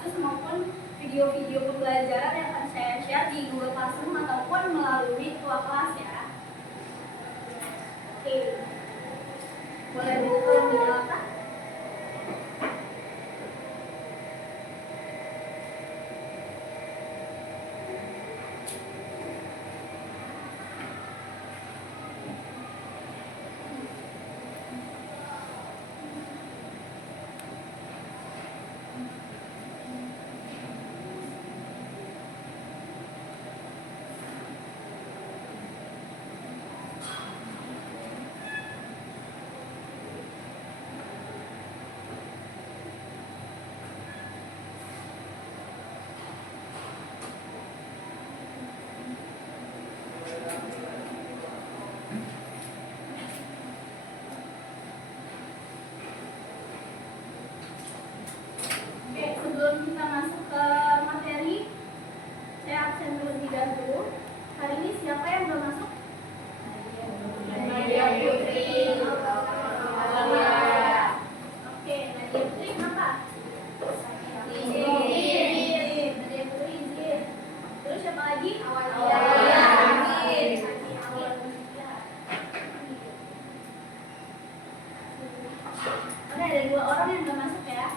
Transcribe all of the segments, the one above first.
kasus maupun video-video pembelajaran yang akan saya share di Google Classroom ataupun melalui ketua kelas ya. Oke, boleh buka menyalakan? Sebelum kita masuk ke materi, saya absen terlebih dahulu. Hari ini siapa yang belum masuk? Nadia Putri. Oke, Nadia Putri kenapa? Izin. Nadia Putri izin. Terus siapa lagi? Ada 2 orang yang belum masuk ya.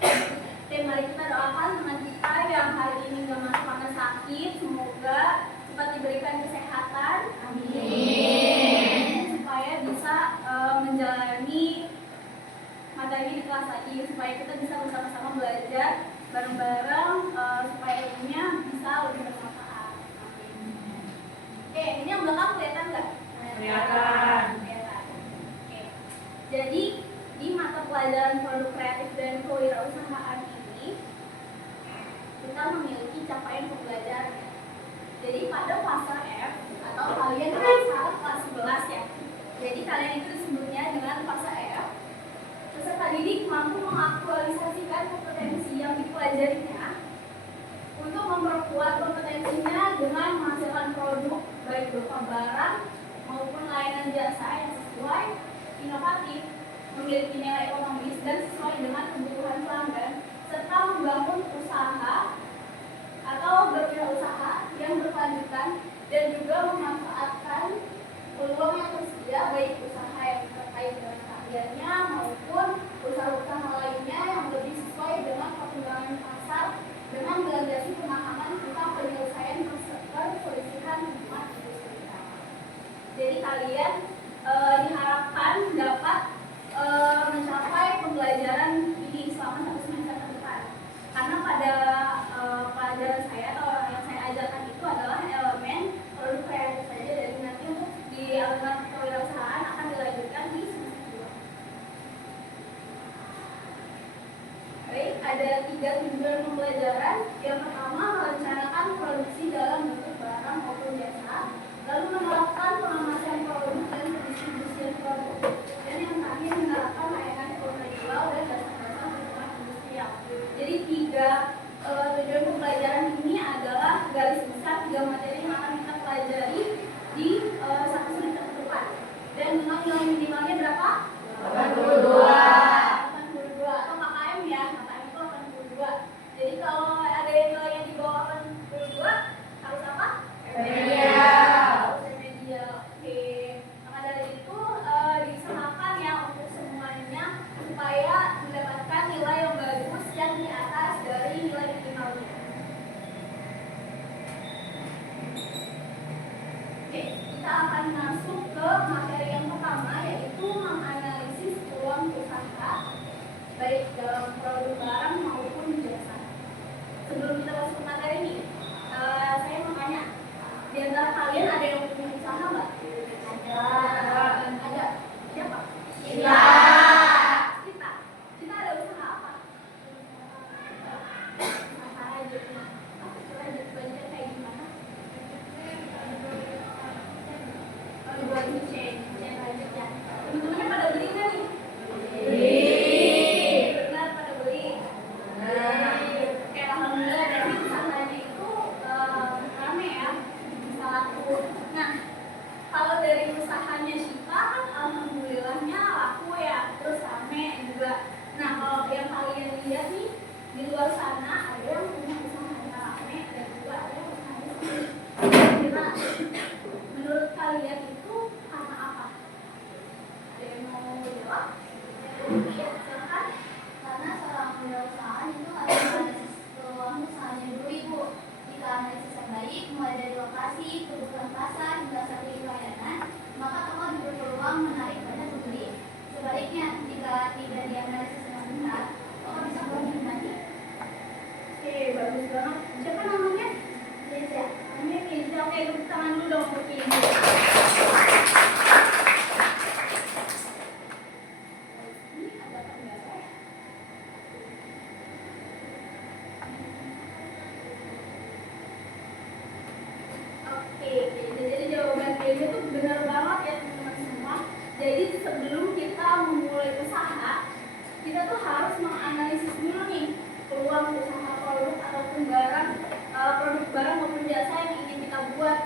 Oke, mari kita doakan teman kita yang hari ini nggak masuk karena sakit. Semoga cepat diberikan kesehatan. Amin. Supaya bisa menjalani materi di kelas lagi. Supaya kita bisa bersama-sama belajar bareng-bareng. Supaya ilmunya bisa lebih bermanfaat. Oke, ini yang belakang kelihatan nggak? Kelihatan. Oke. Jadi di mata pelajaran produk kreatif dan kewirausahaan ini kita memiliki capaian pembelajaran. Jadi pada fase F atau kalian kan sekarang kelas 11 ya. Jadi kalian itu disebutnya dengan fase F. Peserta didik mampu mengaktualisasikan kompetensi yang dipelajarinya untuk memperkuat kompetensinya dengan menghasilkan produk baik berupa barang maupun layanan jasa yang sesuai, inovatif, memiliki nilai ekonomis dan sesuai dengan kebutuhan pelanggan, serta membangun usaha atau berwirausaha yang berkelanjutan dan juga memanfaatkan peluang yang tersedia baik usaha yang terkait dengan keahliannya maupun usaha-usaha lainnya yang lebih sesuai dengan perkembangan pasar dengan melandasi pemahaman tentang penyelesaian perselisihan hubungan industri. Jadi kalian diharapkan dapat mencapai pembelajaran ini selama 1 semester ke depan. Karena pada pelajaran saya atau yang saya ajarkan itu adalah elemen produk kreatif saja, dari nanti untuk di elemen kewirausahaan akan dilanjutkan di semester 2. Baik, ada 3 tujuan pembelajaran. Yang pertama, merencanakan produksi dalam bentuk barang maupun jasa, lalu menerapkan pengemasan produk dan pendistribusian produk. Dan yang terakhir, menerapkan layanan komersial dan jasa-jasa hubungan industrial. Jadi 3 tujuan pembelajaran ini adalah garis besar 3 materi yang akan kita pelajari di 1 semester ke depan. Dan nilai minimalnya berapa? 82 atau KKM ya, KKM itu 82. Jadi kalau ada yang nilainya di bawah 82 harus apa? Media. Oke. Maka dari itu diusahakan ya untuk semuanya supaya mendapatkan nilai yang bagus yang di atas dari nilai minimalnya. Oke, kita akan masuk ke materi yang pertama, yaitu menganalisis peluang usaha baik dalam produk barang maupun jasa. Sebelum kita masuk ke materi ini, saya mau tanya, di antara kalian ada yang punya usaha nggak? Ada. Siapa? Kita ada usaha apa? Usaha aja. Lanjut belajar kayak gimana? Buat chain lanjut ya. Teman-temannya pada beli nggak nih? Benar, pada beli. Kayak alhamdulillah dari usahanya itu rame ya, bisa laku. Nah, kalau dari usahanya Syifa kan alhamdulillahnya laku ya. ini tuh benar banget ya teman-teman semua. Jadi sebelum kita memulai usaha, kita tuh harus menganalisis dulu nih peluang usaha produk ataupun produk barang maupun jasa yang ingin kita buat.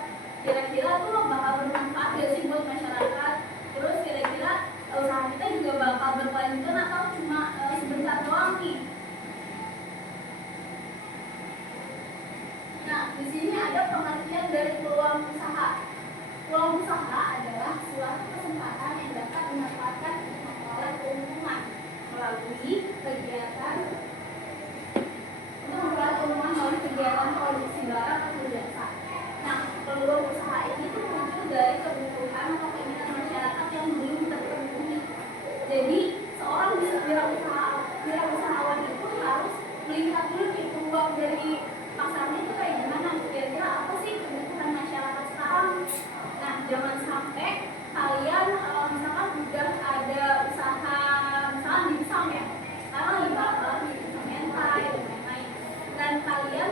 Kira-kira tuh bakal bermanfaat gak sih buat masyarakat? Terus kira-kira usaha kita juga bakal berkelanjutan atau cuma sebentar doang nih? Nah, di sini ada pengertian dari peluang usaha. Peluang usaha adalah suatu kesempatan yang dapat dimanfaatkan untuk memperoleh keuntungan melalui kegiatan produksi barang atau jasa. Nah, peluang usaha ini tuh muncul dari kebutuhan atau keinginan masyarakat yang belum terpenuhi. Jadi, seorang wirausahawan itu harus melihat dulu nih peluang dari pasarnya itu kayak gimana, kira-kira apa sih kebutuhan masyarakat sekarang. Nah, jangan sampai kalian misalkan udah ada usaha misalkan di Sam ya, sekarang lagi banget di mentai dan lain-lain, dan kalian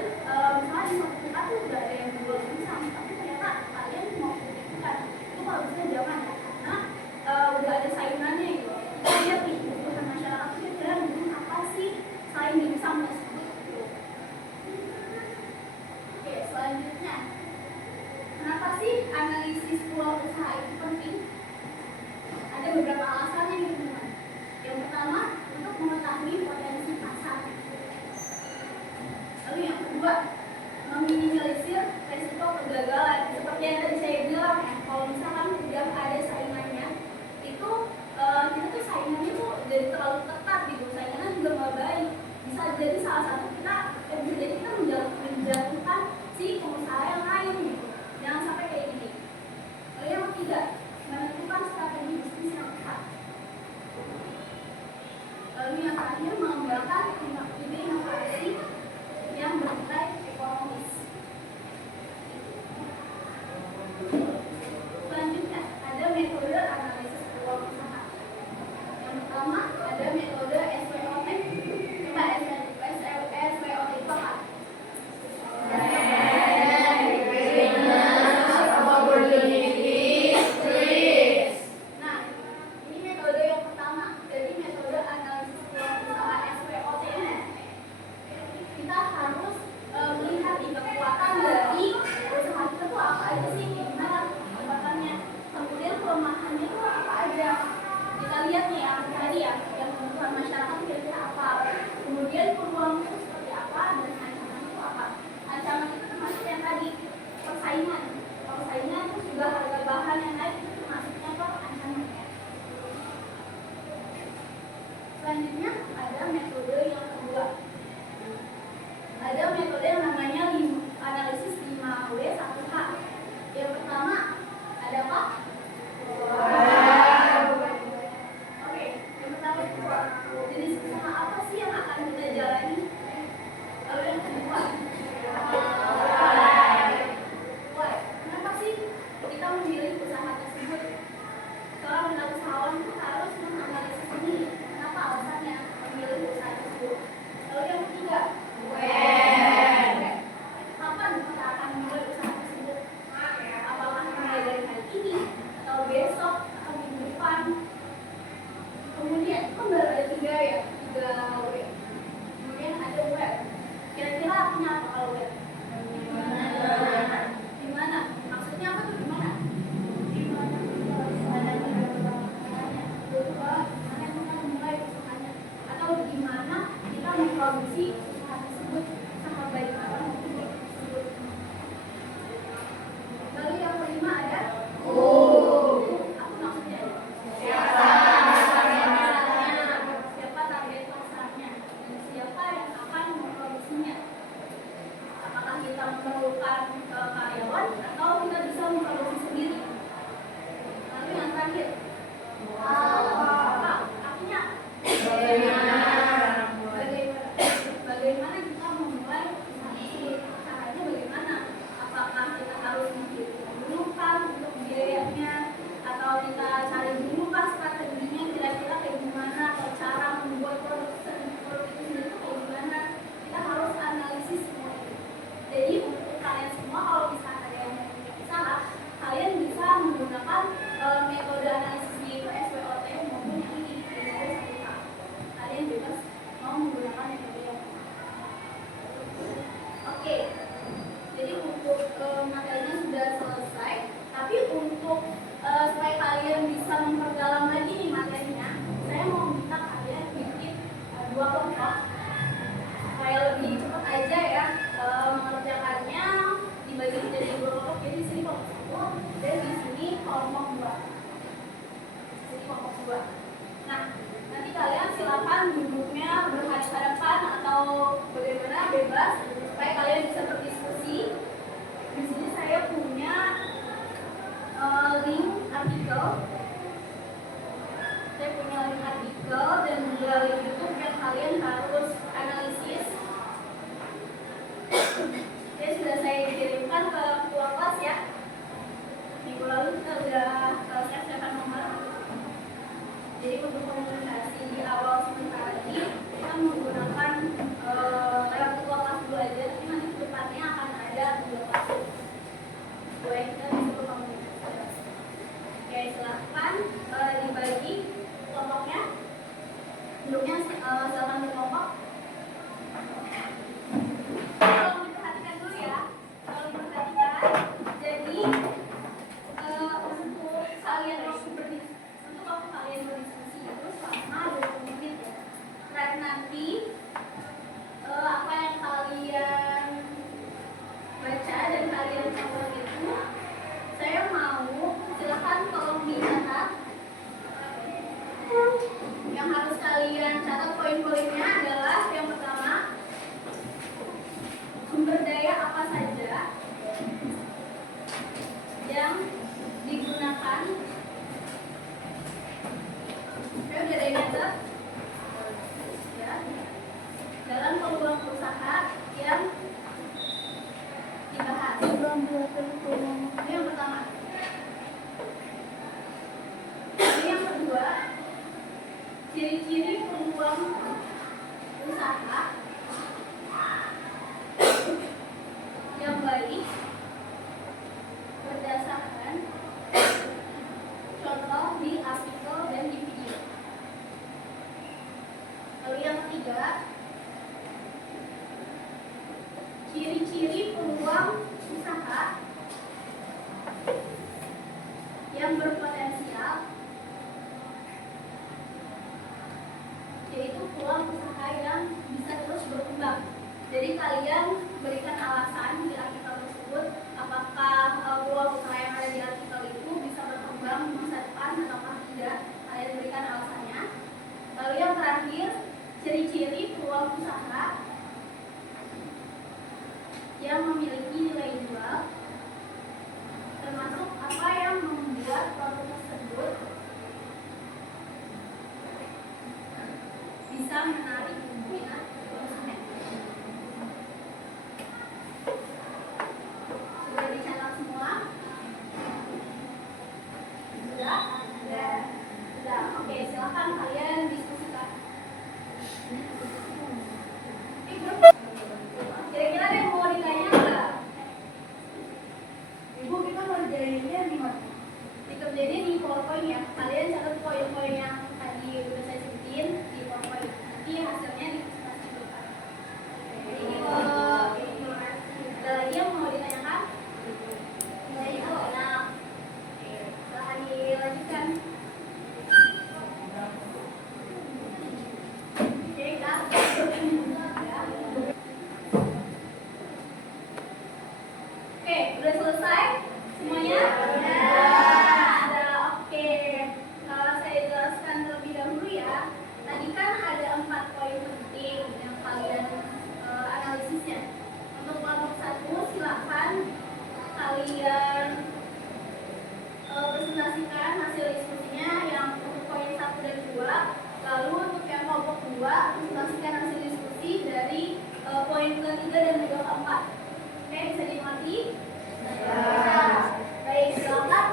misalkan di suatu tempat tuh udah ada yang jual Sam, tapi ternyata kalian mau bukan itu, kalau bisa jangan ya, karena udah ada saingannya gitu. Kita lihat nih kebutuhan masyarakat itu kira-kira butuh apa sih selain di Sam tersebut gitu. Oke, selanjutnya, kenapa sih analisis peluang usaha itu penting? Ada beberapa alasannya nih teman-teman. Yang pertama, untuk mengetahui potensi pasar. Lalu yang kedua, meminimalisir resiko kegagalan. Seperti yang tadi saya bilang ya, kalau misalkan udah ada saingannya, itu kita tuh saingannya tuh jadi terlalu ketat gitu. Saingannya juga nggak baik. Bisa jadi salah satu kita menjatuhkan si pengusaha yang lain gitu. Jangan sampai kayak gini. Lalu yang ketiga, menentukan strategi bisnis yang tepat. Lalu yang terakhir, mengembangkan ide inovasi yang bernilai ekonomis. Selanjutnya, ada metode analisis peluang usaha. Yang pertama, ada metode SWOT. Coba SWOT itu apa? Nah, ini metode yang pertama. Jadi metode analisis peluang usaha SWOT ini, kita harus melihat di kekuatan dari usaha kita tuh apa aja sih, gimana kekuatannya, kemudian kelemahannya tuh apa aja. Kita lihat nih yang tadi ya, yang kebutuhan masyarakat kira-kira apa, kemudian peluang itu seperti apa, dan ancaman itu apa. Ancaman itu termasuk yang tadi, persaingan itu juga harga bahan yang naik, itu termasuknya apa, ancamannya. Selanjutnya ada metode yang kedua. Ada metode yang namanya analisis 5W1H. Yang pertama, ada apa? Oke, yang pertama itu jenis usaha apa sih yang akan kita jalani? Lalu yang kedua, why? Kenapa sih kita memilih usaha tersebut? Seorang wirausahawan itu harus menganalisis ini. Kenapa alasannya memilih usaha tersebut? Lalu yang ketiga, kapan kita akan memulai usaha tersebut? Apakah mulai dari hari ini, atau besok, atau minggu depan? Kemudian, kan baru ada 3 ya, 3W. Kemudian ada web. Kira-kira artinya apa kalau web? Gimana? Maksudnya apa tuh gimana? Gimana kita mulai usahanya? Atau gimana kita memproduksi usaha tersebut, usaha baik apa maupun baik tersebut. Lalu yang kelima ada apa maksudnya? Siapa target pasarnya, dan siapa yang akan memproduksinya. Apakah kita memerlukan karyawan atau kita bisa memproduksi sendiri. Lalu yang terakhir, apa? Artinya bagaimana kita memulai usaha tersebut? Caranya bagaimana? Apakah kita harus menghitung dulu kan untuk biayanya, atau kita cari dulu kan strateginya kira-kira kayak gimana, atau cara membuat produk itu sendiri kayak gimana? Kita harus analisis semua itu. Jadi untuk kalian semua, kalau misalnya ada yang punya usaha, kalian bisa udah siap-siapkan nomor. Jadi untuk komunikasi di awal sementara ini kita menggunakan lewat ketua kelas dulu aja, tapi nanti ke depannya akan ada Google Classroom supaya kita bisa berkomunikasi. Oke, silahkan dibagi kelompoknya. Bentuknya silakan berkelompok. Kalau diperhatikan dulu ya, kalau diperhatikan, jadi untuk waktu kalian berdiskusi itu selama 20 menit ya. Dan nanti apa yang kalian baca dan kalian catat itu, saya mau silakan tolong dicatat. Yang harus kalian catat poin-poinnya adalah yang pertama, sumber daya apa saja yang digunakan. Saya udah ada yang catat ya, dalam peluang usaha yang dibahas. Ini yang pertama. Ini yang kedua, ciri-ciri peluang usaha yang baik berdasarkan contoh di artikel dan di video. Lalu yang ketiga, ciri-ciri peluang usaha yang berpotensial, yaitu peluang usaha yang bisa terus berkembang. Jadi kalian berikan alasan di artikel tersebut apakah peluang usaha yang ada di artikel itu bisa berkembang di masa depan ataukah tidak. Kalian berikan alasannya. Lalu yang terakhir, ciri-ciri peluang usaha yang memiliki nilai jual, termasuk apa yang membuat produk tersebut bisa menarik minat konsumen. Sudah dicatat semua? Sudah? Sudah. Oke, silakan kalian diskusikan. Kira-kira ada yang mau ditanya nggak? Ibu, kita mau jadinya di mana? Dikerjain di PowerPoint ya. Kalian catat poin-poin yang tadi udah saya sebutin di PowerPoint. Nanti hasilnya di presentasi depan. Jadi ada lagi yang mau ditanyakan? Mulai itu enak. Silahkan dilanjutkan. Oke, Kak. Oke, udah selesai semuanya? Ya. Oke. Saya jelaskan terlebih dahulu ya. Tadi kan ada 4 poin penting yang kalian analisisnya. Untuk kelompok 1 silakan kalian presentasikan hasil diskusinya yang untuk poin 1 dan 2. Lalu untuk yang kelompok 2 presentasikan hasil diskusi dari poin ketiga dan juga keempat. Oke, bisa dimengerti? Ya. Baik, silakan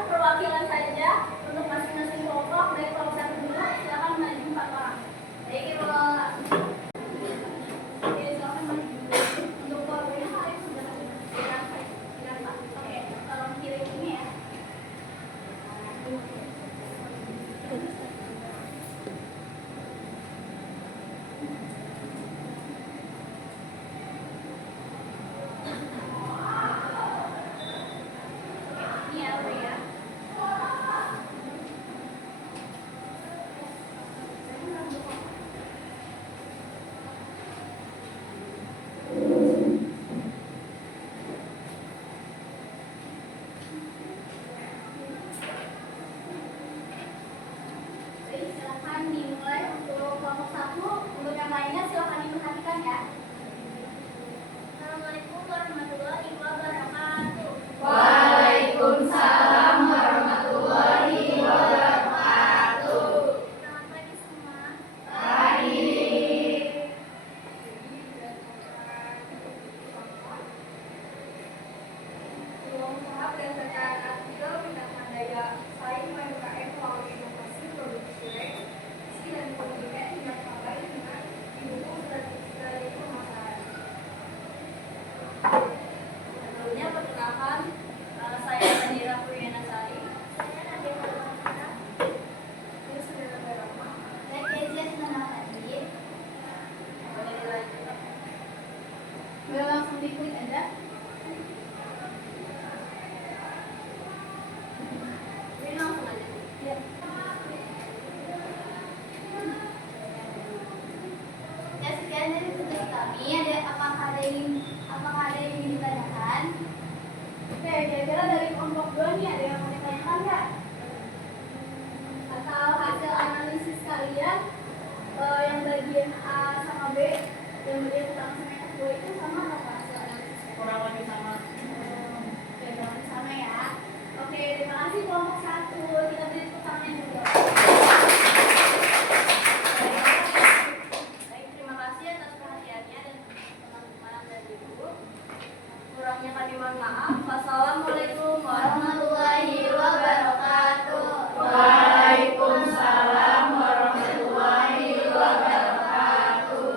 kami mohon maaf. Wassalamualaikum warahmatullahi wabarakatuh. Waalaikumsalam warahmatullahi wabarakatuh.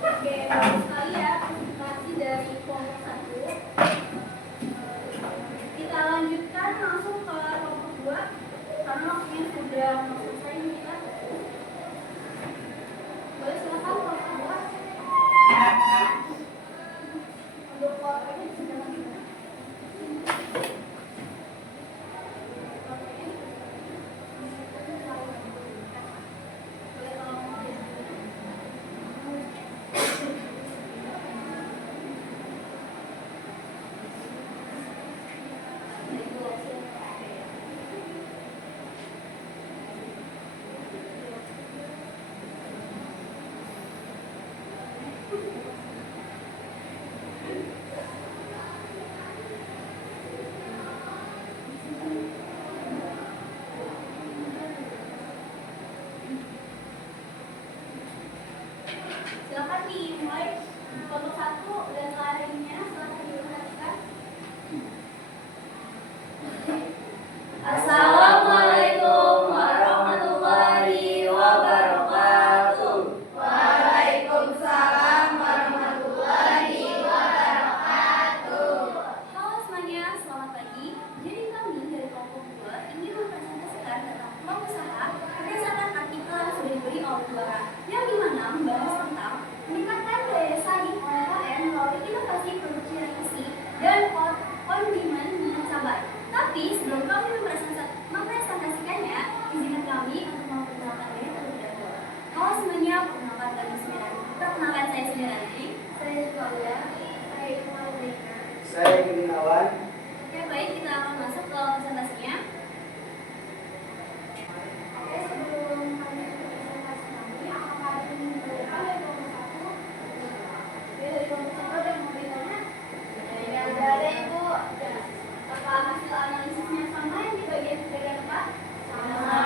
Oke, bagus sekali ya presentasi dari kelompok 1. Kita lanjutkan langsung ke kelompok 2 karena waktunya sudah mau selesai nih kita. Boleh silakan kelompok 2. Untuk kelompoknya disediakan juga. Boleh tolong silakan dimulai kelompok 1 dan lainnya silakan diperhatikan. Assalamualaikum warahmatullahi wabarakatuh. Waalaikumsalam warahmatullahi wabarakatuh. Halo semuanya, selamat pagi. Jadi kami dari kelompok 2 ingin mempresentasikan tentang peluang usaha berdasarkan artikel yang sudah diberi oleh Dora, yang dimana membahas tentang meningkatkan daya saing UMKM melalui inovasi produksi revisi dan on-demand dengan cabai. Tapi sebelum kami mempresentasikannya, izinkan kami untuk memperkenalkan diri terlebih dahulu. Halo semuanya, perkenalkan saya Sembiranti. Saya Julia. Saya Iqbal. Saya Gunawan. Oke, baik, kita akan masuk ke presentasinya. Oke, sebelum kami ke presentasi kami, apakah ada yang memperkenalkan dari kelompok 1? Oke, dari kelompok 1 ada yang mau bertanya? Ada Ibu. Apakah hasil analisisnya sama yang di bagian 3 dan 4? Sama.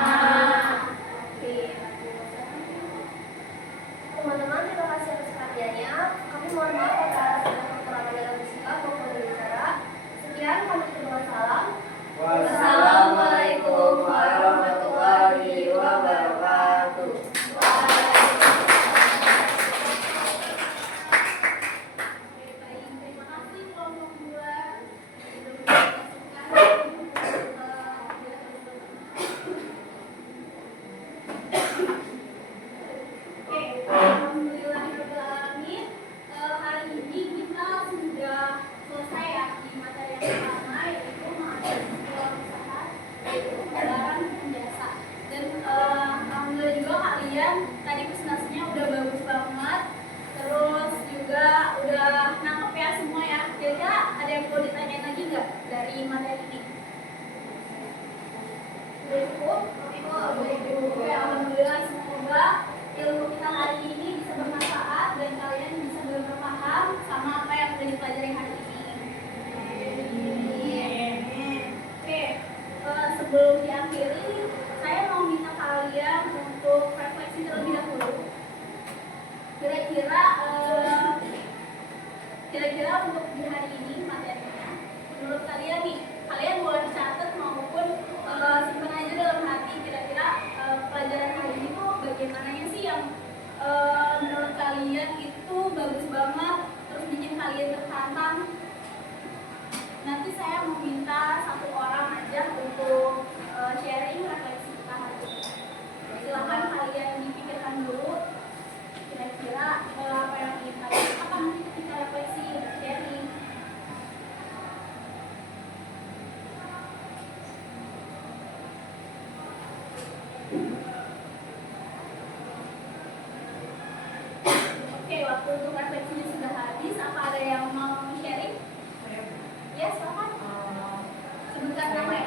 Oke, bagus. Teman-teman, terima kasih atas perhatiannya. Kami mohon maaf atas kekurangan dalam bersikap maupun berbicara. Sekian, kami terima salam. Wassalamualaikum warahmatullahi wabarakatuh. Oke, baik. Terima kasih kelompok 2. Sudah mempresentasikan. Oke, alhamdulillahirrahmanirrahim. Hari ini kita sudah selesai ya di materi yang pertama, yaitu menganalisis peluang usaha yaitu barang dan jasa. Dan alhamdulillah juga kalian tadi presentasinya udah bagus banget, terus juga udah nangkep ya semua ya. Kira-kira ada yang perlu ditanyain lagi nggak dari materi ini? Udah cukup? Oke, alhamdulillah, semoga ilmu kita hari ini bisa bermanfaat dan kalian bisa benar-benar paham sama apa yang sudah dipelajari hari ini. Oke, sebelum diakhiri, saya mau minta kalian untuk refleksi terlebih dahulu. Kira-kira untuk di hari ini materinya, menurut kalian nih, kalian boleh catat maupun simpan aja dalam hati. Kira-kira pelajaran hari ini tuh bagaimananya sih yang menurut kalian itu bagus banget, terus bikin kalian tertantang. Nanti saya mau minta satu orang aja untuk sharing refleksi kita hari ini. Silahkan kalian dipikirkan dulu kira-kira apa yang ingin kalian apa nanti ketika refleksi dan sharing. Oke, waktu untuk refleksinya sudah habis. Apa ada yang mau sharing? Ya, silakan. Sebutkan nama ya.